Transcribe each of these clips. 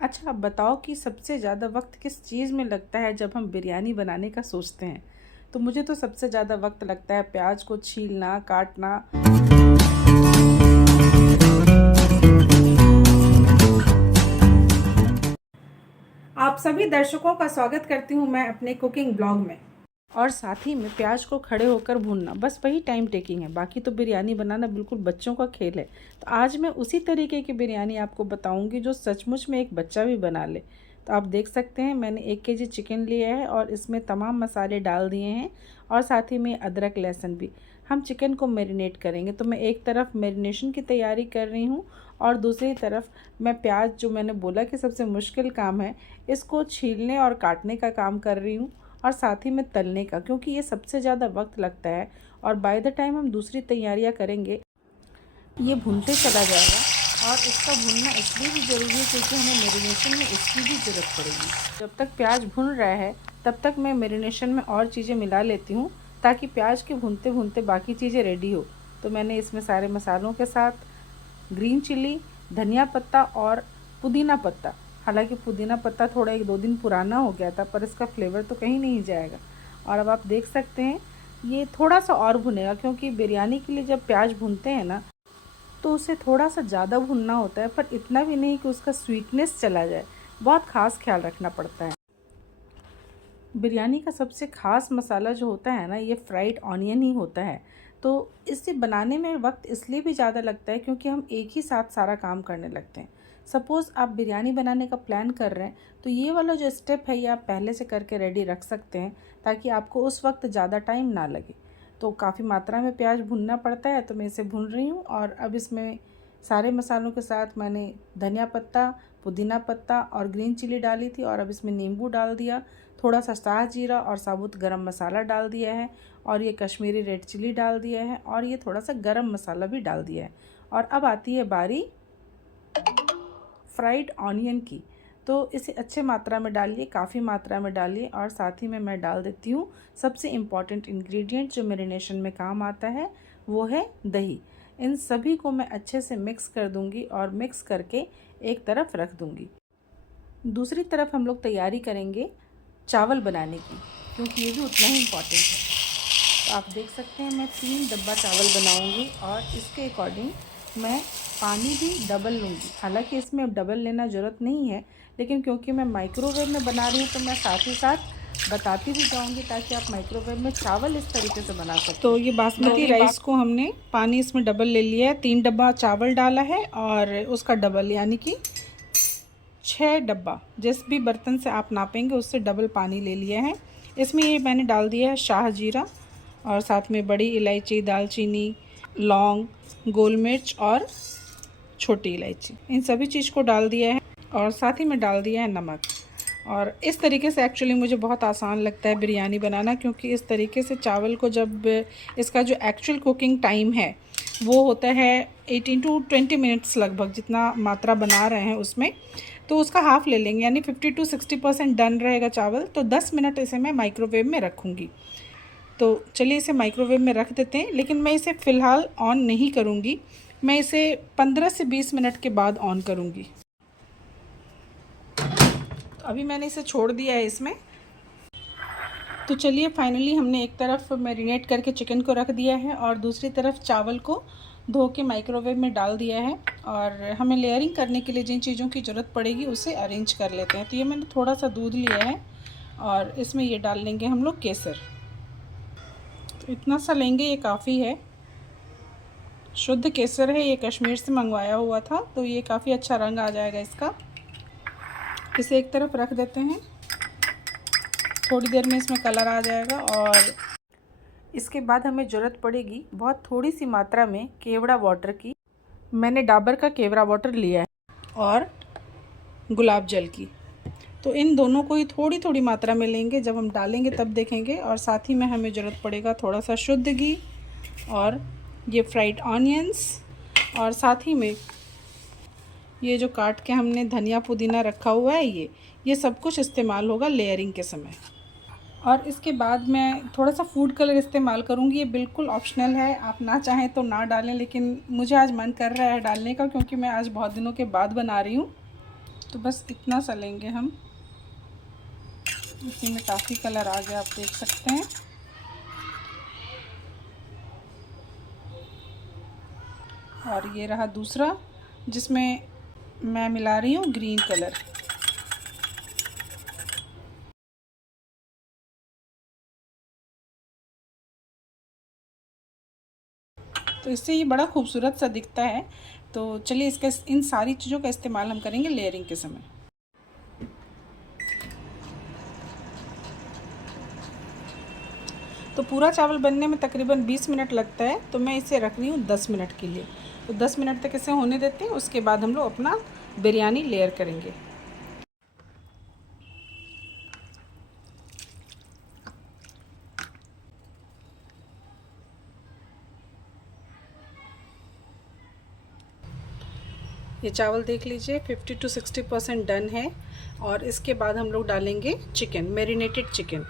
अच्छा, आप बताओ कि सबसे ज़्यादा वक्त किस चीज़ में लगता है जब हम बिरयानी बनाने का सोचते हैं? तो मुझे तो सबसे ज़्यादा वक्त लगता है प्याज को छीलना, काटना। आप सभी दर्शकों का स्वागत करती हूँ मैं अपने कुकिंग ब्लॉग में। और साथ ही में प्याज को खड़े होकर भूनना, बस वही टाइम टेकिंग है। बाकी तो बिरयानी बनाना बिल्कुल बच्चों का खेल है। तो आज मैं उसी तरीके की बिरयानी आपको बताऊंगी जो सचमुच में एक बच्चा भी बना ले। तो आप देख सकते हैं, मैंने 1 केजी चिकन लिया है और इसमें तमाम मसाले डाल दिए हैं और साथ ही में अदरक लहसुन भी। हम चिकन को मैरिनेट करेंगे, तो मैं एक तरफ मैरिनेशन की तैयारी कर रही हूँ और दूसरी तरफ मैं प्याज, जो मैंने बोला कि सबसे मुश्किल काम है, इसको छीलने और काटने का काम कर रही हूँ और साथ ही में तलने का, क्योंकि ये सबसे ज़्यादा वक्त लगता है। और बाय द टाइम हम दूसरी तैयारियां करेंगे, ये भूनते चला जाएगा। और इसका भूनना इसलिए भी ज़रूरी है क्योंकि हमें मैरिनेशन में इसकी भी ज़रूरत पड़ेगी। जब तक प्याज भुन रहा है तब तक मैं मैरिनेशन में और चीज़ें मिला लेती हूँ, ताकि प्याज के भूनते भूनते बाकी चीज़ें रेडी हो। तो मैंने इसमें सारे मसालों के साथ ग्रीन चिली, धनिया पत्ता और पुदीना पत्ता, हालांकि पुदीना पत्ता थोड़ा 1-2 दिन पुराना हो गया था, पर इसका फ्लेवर तो कहीं नहीं जाएगा। और अब आप देख सकते हैं, ये थोड़ा सा और भुनेगा, क्योंकि बिरयानी के लिए जब प्याज भूनते हैं ना, तो उसे थोड़ा सा ज़्यादा भुनना होता है, पर इतना भी नहीं कि उसका स्वीटनेस चला जाए। बहुत ख़ास ख्याल रखना पड़ता है। बिरयानी का सबसे ख़ास मसाला जो होता है ना, ये फ्राइड ऑनियन ही होता है। तो इसे बनाने में वक्त इसलिए भी ज़्यादा लगता है क्योंकि हम एक ही साथ सारा काम करने लगते हैं। सपोज़ आप बिरयानी बनाने का प्लान कर रहे हैं, तो ये वाला जो स्टेप है ये आप पहले से करके रेडी रख सकते हैं, ताकि आपको उस वक्त ज़्यादा टाइम ना लगे। तो काफ़ी मात्रा में प्याज भुनना पड़ता है, तो मैं इसे भून रही हूँ। और अब इसमें सारे मसालों के साथ मैंने धनिया पत्ता, पुदीना पत्ता और ग्रीन चिली डाली थी, और अब इसमें नींबू डाल दिया, थोड़ा सा शाह जीरा और साबुत गरम मसाला डाल दिया है, और ये कश्मीरी रेड चिली डाल दिया है, और ये थोड़ा सा गरम मसाला भी डाल दिया है। और अब आती है बारी फ्राइड ऑनियन की। तो इसे अच्छे मात्रा में डालिए, काफ़ी मात्रा में डालिए। और साथ ही में मैं डाल देती हूँ सबसे इम्पॉर्टेंट इंग्रेडिएंट जो मैरिनेशन में काम आता है, वो है दही। इन सभी को मैं अच्छे से मिक्स कर दूँगी और मिक्स करके एक तरफ रख दूँगी। दूसरी तरफ हम लोग तैयारी करेंगे चावल बनाने की, क्योंकि ये भी उतना ही इम्पॉर्टेंट है। तो आप देख सकते हैं, मैं 3 डब्बा चावल बनाऊंगी और इसके अकॉर्डिंग मैं पानी भी डबल लूँगी। हालांकि इसमें डबल लेना ज़रूरत नहीं है, लेकिन क्योंकि मैं माइक्रोवेव में बना रही हूँ तो मैं साथ ही साथ बताती भी जाऊँगी, ताकि आप माइक्रोवेव में चावल इस तरीके से बना सकते हैं। तो ये बासमती राइस को हमने पानी इसमें डबल ले लिया है। 3 डब्बा चावल डाला है और उसका डबल, यानी कि 6 डब्बा, जिस भी बर्तन से आप नापेंगे उससे डबल पानी ले लिया है। इसमें ये मैंने डाल दिया है शाह जीरा, और साथ में बड़ी इलायची, दालचीनी, लौंग, गोल मिर्च और छोटी इलायची, इन सभी चीज़ को डाल दिया है। और साथ ही में डाल दिया है नमक। और इस तरीके से एक्चुअली मुझे बहुत आसान लगता है बिरयानी बनाना, क्योंकि इस तरीके से चावल को, जब इसका जो एक्चुअल कुकिंग टाइम है वो होता है 18 to 20 मिनट्स लगभग, जितना मात्रा बना रहे हैं उसमें, तो उसका हाफ़ ले लेंगे, यानी 50 to 60% डन रहेगा चावल। तो 10 मिनट इसे मैं माइक्रोवेव में रखूँगी। तो चलिए इसे माइक्रोवेव में रख देते हैं, लेकिन मैं इसे फ़िलहाल ऑन नहीं करूँगी, मैं इसे 15 से 20 मिनट के बाद ऑन करूँगी। तो अभी मैंने इसे छोड़ दिया है इसमें। तो चलिए, फाइनली हमने एक तरफ मैरिनेट करके चिकन को रख दिया है और दूसरी तरफ चावल को धो के माइक्रोवेव में डाल दिया है। और हमें लेयरिंग करने के लिए जिन चीज़ों की ज़रूरत पड़ेगी उसे अरेंज कर लेते हैं। तो ये मैंने थोड़ा सा दूध लिया है और इसमें ये डाल लेंगे हम लोग केसर। तो इतना सा लेंगे, ये काफ़ी है। शुद्ध केसर है, ये कश्मीर से मंगवाया हुआ था, तो ये काफ़ी अच्छा रंग आ जाएगा इसका। इसे एक तरफ रख देते हैं, थोड़ी देर में इसमें कलर आ जाएगा। और इसके बाद हमें ज़रूरत पड़ेगी बहुत थोड़ी सी मात्रा में केवड़ा वाटर की। मैंने डाबर का केवड़ा वाटर लिया है, और गुलाब जल की। तो इन दोनों को ही थोड़ी थोड़ी मात्रा में लेंगे, जब हम डालेंगे तब देखेंगे। और साथ ही में हमें ज़रूरत पड़ेगा थोड़ा सा शुद्ध घी, और ये फ्राइड ऑनियंस, और साथ ही में ये जो काट के हमने धनिया पुदीना रखा हुआ है, ये सब कुछ इस्तेमाल होगा लेयरिंग के समय। और इसके बाद मैं थोड़ा सा फूड कलर इस्तेमाल करूँगी। ये बिल्कुल ऑप्शनल है, आप ना चाहें तो ना डालें, लेकिन मुझे आज मन कर रहा है डालने का, क्योंकि मैं आज बहुत दिनों के बाद बना रही हूँ। तो बस इतना सा लेंगे हम। इसी में काफ़ी कलर आ गया, आप देख सकते हैं। और ये रहा दूसरा, जिसमें मैं मिला रही हूँ ग्रीन कलर। तो इससे ये बड़ा खूबसूरत सा दिखता है। तो चलिए इसका इन सारी चीज़ों का इस्तेमाल हम करेंगे लेयरिंग के समय। तो पूरा चावल बनने में तकरीबन 20 मिनट लगता है, तो मैं इसे रख रही हूँ 10 मिनट के लिए। तो 10 मिनट तक इसे होने देते हैं, उसके बाद हम लोग अपना बिरयानी लेयर करेंगे। ये चावल देख लीजिए 50 to 60% डन है। और इसके बाद हम लोग डालेंगे चिकन, मैरिनेटेड चिकन।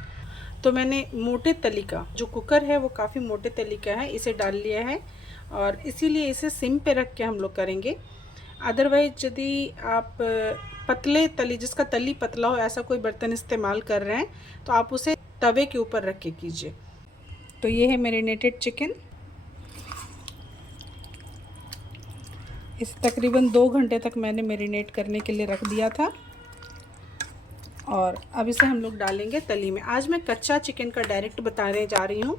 तो मैंने मोटे तली का जो कुकर है वो काफ़ी मोटे तली का है, इसे डाल लिया है। और इसीलिए इसे सिम पे रख के हम लोग करेंगे। अदरवाइज यदि आप पतले तली, जिसका तली पतला हो, ऐसा कोई बर्तन इस्तेमाल कर रहे हैं तो आप उसे तवे के ऊपर रख के कीजिए। तो ये है मैरिनेटेड चिकन। इसे तकरीबन 2 घंटे तक मैंने मैरिनेट करने के लिए रख दिया था। और अब इसे हम लोग डालेंगे तली में। आज मैं कच्चा चिकन का डायरेक्ट बताने जा रही हूँ,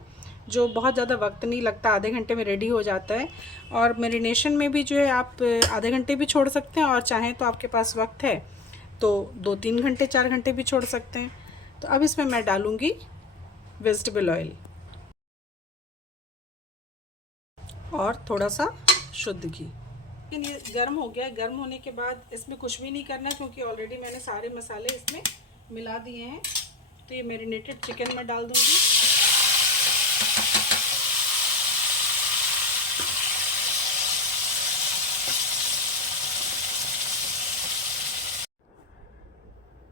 जो बहुत ज़्यादा वक्त नहीं लगता, आधे घंटे में रेडी हो जाता है। और मैरिनेशन में भी जो है आप आधे घंटे भी छोड़ सकते हैं, और चाहें तो आपके पास वक्त है तो 2-3 घंटे 4 घंटे भी छोड़ सकते हैं। तो अब इसमें मैं डालूँगी वेजिटेबल ऑयल और थोड़ा सा शुद्ध घी। ये गर्म हो गया। गर्म होने के बाद इसमें कुछ भी नहीं करना है, क्योंकि ऑलरेडी मैंने सारे मसाले इसमें मिला दिए हैं। तो ये मैरिनेटेड चिकन मैं डाल दूंगी।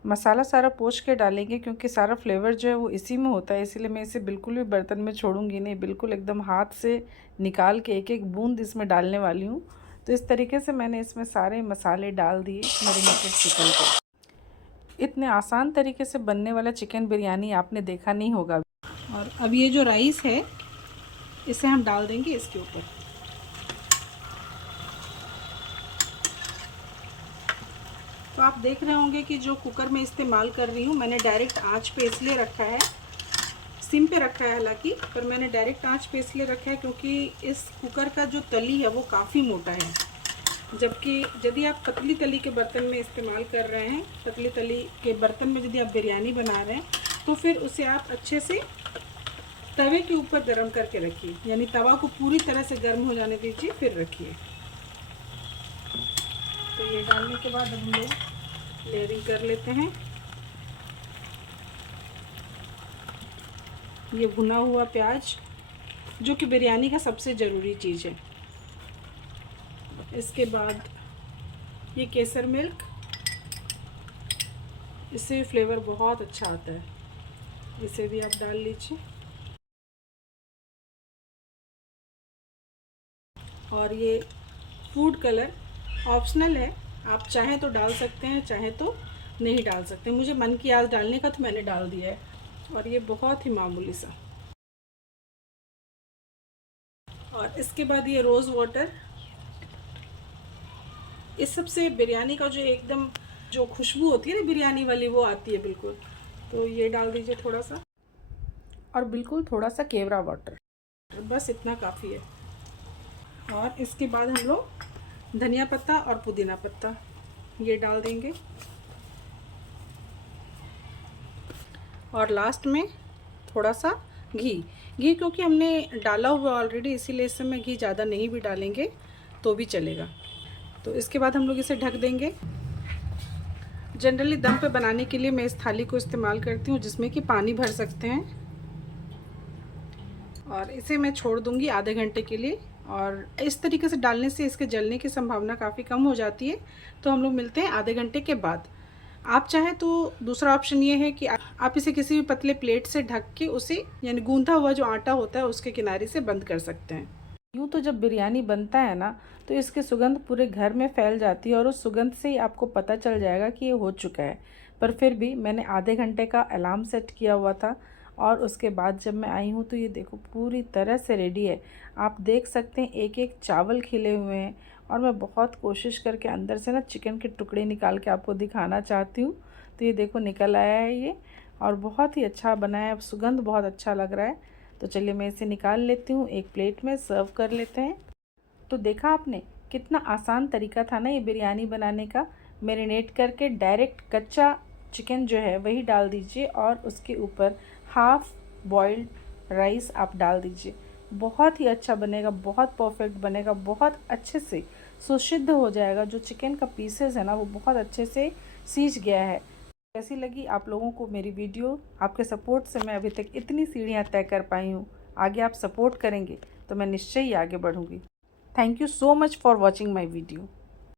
मसाला सारा पोंछ के डालेंगे, क्योंकि सारा फ्लेवर जो है वो इसी में होता है, इसीलिए मैं इसे बिल्कुल भी बर्तन में छोड़ूंगी नहीं। बिल्कुल एकदम हाथ से निकाल के एक एक बूंद इसमें डालने वाली हूँ। तो इस तरीके से मैंने इसमें सारे मसाले डाल दिए मैरिनेटेड चिकन को। इतने आसान तरीके से बनने वाला चिकन बिरयानी आपने देखा नहीं होगा। और अब ये जो राइस है इसे हम डाल देंगे इसके ऊपर। तो आप देख रहे होंगे कि जो कुकर में इस्तेमाल कर रही हूँ, मैंने डायरेक्ट आंच पे इसलिए रखा है, सिम पे रखा है हालांकि, पर मैंने डायरेक्ट आंच पे इसलिए रखा है क्योंकि इस कुकर का जो तली है वो काफ़ी मोटा है। जबकि यदि आप पतली तली के बर्तन में इस्तेमाल कर रहे हैं, पतली तली के बर्तन में यदि आप बिरयानी बना रहे हैं, तो फिर उसे आप अच्छे से तवे के ऊपर गर्म करके रखिए, यानी तवा को पूरी तरह से गर्म हो जाने दीजिए, फिर रखिए। तो ये डालने के बाद हम लोग लेयरिंग कर लेते हैं। ये भुना हुआ प्याज, जो कि बिरयानी का सबसे ज़रूरी चीज़ है। इसके बाद ये केसर मिल्क, इससे फ्लेवर बहुत अच्छा आता है, इसे भी आप डाल लीजिए। और ये फूड कलर ऑप्शनल है, आप चाहें तो डाल सकते हैं, चाहें तो नहीं डाल सकते। मुझे मन किया आज डालने का तो मैंने डाल दिया है। और ये बहुत ही मामूली सा। और इसके बाद ये रोज़ वाटर, इस सब से बिरयानी का जो एकदम जो खुशबू होती है ना बिरयानी वाली, वो आती है बिल्कुल। तो ये डाल दीजिए थोड़ा सा, और बिल्कुल थोड़ा सा केवड़ा वाटर, बस इतना काफ़ी है। और इसके बाद हम लोग धनिया पत्ता और पुदीना पत्ता ये डाल देंगे। और लास्ट में थोड़ा सा घी। घी क्योंकि हमने डाला हुआ ऑलरेडी, इसीलिए इस समय घी ज़्यादा नहीं भी डालेंगे तो भी चलेगा। तो इसके बाद हम लोग इसे ढक देंगे। जनरली दम पे बनाने के लिए मैं इस थाली को इस्तेमाल करती हूँ, जिसमें कि पानी भर सकते हैं। और इसे मैं छोड़ दूँगी आधे घंटे के लिए। और इस तरीके से डालने से इसके जलने की संभावना काफ़ी कम हो जाती है। तो हम लोग मिलते हैं आधे घंटे के बाद। आप चाहें तो दूसरा ऑप्शन ये है कि आप इसे किसी भी पतले प्लेट से ढक के उसे, यानी गूंथा हुआ जो आटा होता है उसके किनारे से बंद कर सकते हैं। यूँ तो जब बिरयानी बनता है ना, तो इसकी सुगंध पूरे घर में फैल जाती है और उस सुगंध से ही आपको पता चल जाएगा कि ये हो चुका है। पर फिर भी मैंने आधे घंटे का अलार्म सेट किया हुआ था और उसके बाद जब मैं आई हूँ तो ये देखो पूरी तरह से रेडी है। आप देख सकते हैं एक एक चावल खिले हुए हैं और मैं बहुत कोशिश करके अंदर से ना चिकन के टुकड़े निकाल के आपको दिखाना चाहती हूँ। तो ये देखो निकल आया है ये, और बहुत ही अच्छा बना है, सुगंध बहुत अच्छा लग रहा है। तो चलिए मैं इसे निकाल लेती हूँ, एक प्लेट में सर्व कर लेते हैं। तो देखा आपने कितना आसान तरीका था ना ये बिरयानी बनाने का। मैरिनेट करके डायरेक्ट कच्चा चिकन जो है वही डाल दीजिए और उसके ऊपर हाफ़ बॉइल्ड राइस आप डाल दीजिए। बहुत ही अच्छा बनेगा, बहुत परफेक्ट बनेगा, बहुत अच्छे से सुसिद्ध हो जाएगा। जो चिकन का पीसेस है ना वो बहुत अच्छे से सीज गया है। कैसी लगी आप लोगों को मेरी वीडियो? आपके सपोर्ट से मैं अभी तक इतनी सीढ़ियाँ तय कर पाई हूँ। आगे आप सपोर्ट करेंगे तो मैं निश्चय ही आगे बढ़ूँगी। Thank you so much for watching my video.